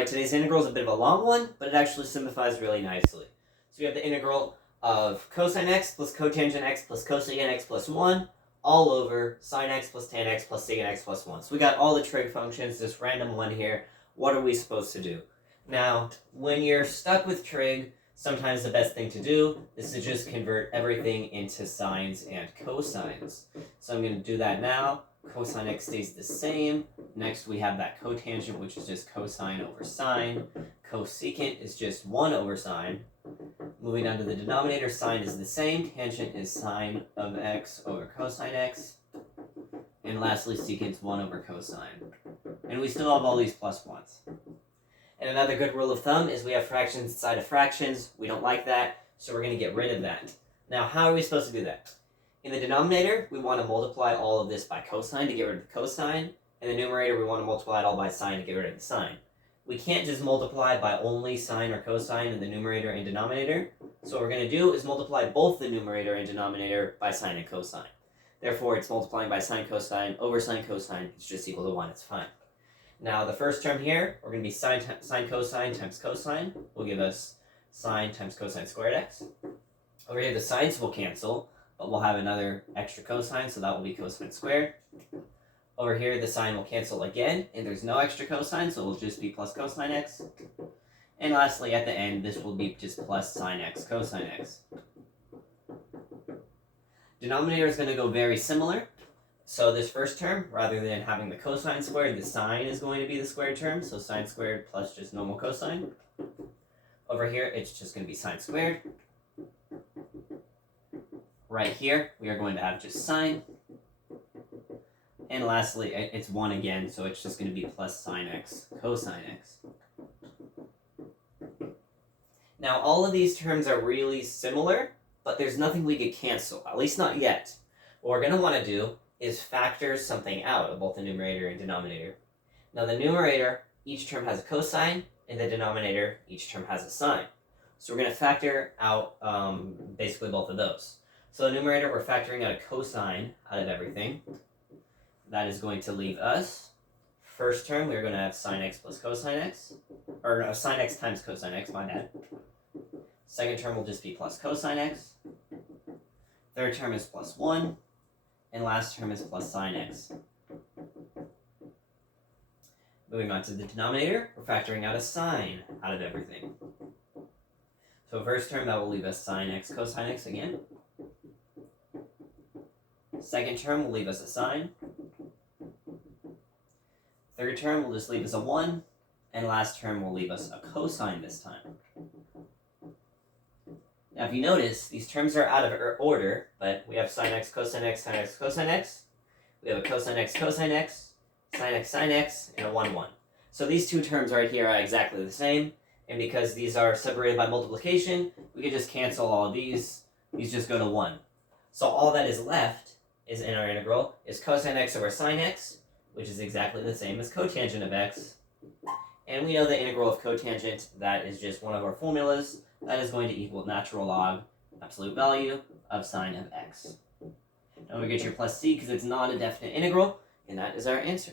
Alright, today's integral is a bit of a long one, but it actually simplifies really nicely. So we have the integral of cosine x plus cotangent x plus cosecant x plus 1 all over sine x plus tan x plus secant x plus 1. So we got all the trig functions, this random one here. What are we supposed to do? Now, when you're stuck with trig, sometimes the best thing to do is to just convert everything into sines and cosines. So I'm going to do that now. Cosine x stays the same. Next we have that cotangent, which is just cosine over sine. Cosecant is just 1 over sine. Moving on to the denominator, sine is the same. Tangent is sine of x over cosine x. And lastly, secant's 1 over cosine. And we still have all these plus 1s. And another good rule of thumb is we have fractions inside of fractions. We don't like that, so we're going to get rid of that. Now, how are we supposed to do that? In the denominator, we want to multiply all of this by cosine to get rid of the cosine. In the numerator, we want to multiply it all by sine to get rid of the sine. We can't just multiply by only sine or cosine in the numerator and denominator. So what we're going to do is multiply both the numerator and denominator by sine and cosine. Therefore, it's multiplying by sine cosine over sine cosine. It's just equal to 1. It's fine. Now, the first term here, we're going to be sine cosine times cosine. Will give us sine times cosine squared x. Over here, the sines will cancel, but we'll have another extra cosine, so that will be cosine squared. Over here, the sine will cancel again, and there's no extra cosine, so it will just be plus cosine x. And lastly, at the end, this will be just plus sine x cosine x. Denominator is going to go very similar. So this first term, rather than having the cosine squared, the sine is going to be the squared term, so sine squared plus just normal cosine. Over here, it's just going to be sine squared. Right here, we are going to have just sine. And lastly, it's 1 again, so it's just going to be plus sine x cosine x. Now, all of these terms are really similar, but there's nothing we could cancel, at least not yet. What we're going to want to do is factor something out of both the numerator and denominator. Now, the numerator, each term has a cosine, and the denominator, each term has a sine. So we're going to factor out basically both of those. So the numerator, we're factoring out a cosine out of everything. That is going to leave us, first term, we're going to have sine x plus cosine x, or no, sine x times cosine x, my bad. Second term will just be plus cosine x. Third term is plus 1. And last term is plus sine x. Moving on to the denominator, we're factoring out a sine out of everything. So first term, that will leave us sine x cosine x again. Second term will leave us a sine. Third term will just leave us a 1. And last term will leave us a cosine this time. Now, if you notice, these terms are out of order, but we have sine x, cosine x, sine x, cosine x. We have a cosine x, cosine x, sine x, and a 1, 1. So these two terms right here are exactly the same, and because these are separated by multiplication, we can just cancel all of these. These just go to 1. So all that is left is in our integral is cosine x over sine x, which is exactly the same as cotangent of x. And we know the integral of cotangent, that is just one of our formulas. That is going to equal natural log, absolute value, of sine of x. Now we get your plus c because it's not a definite integral, and that is our answer.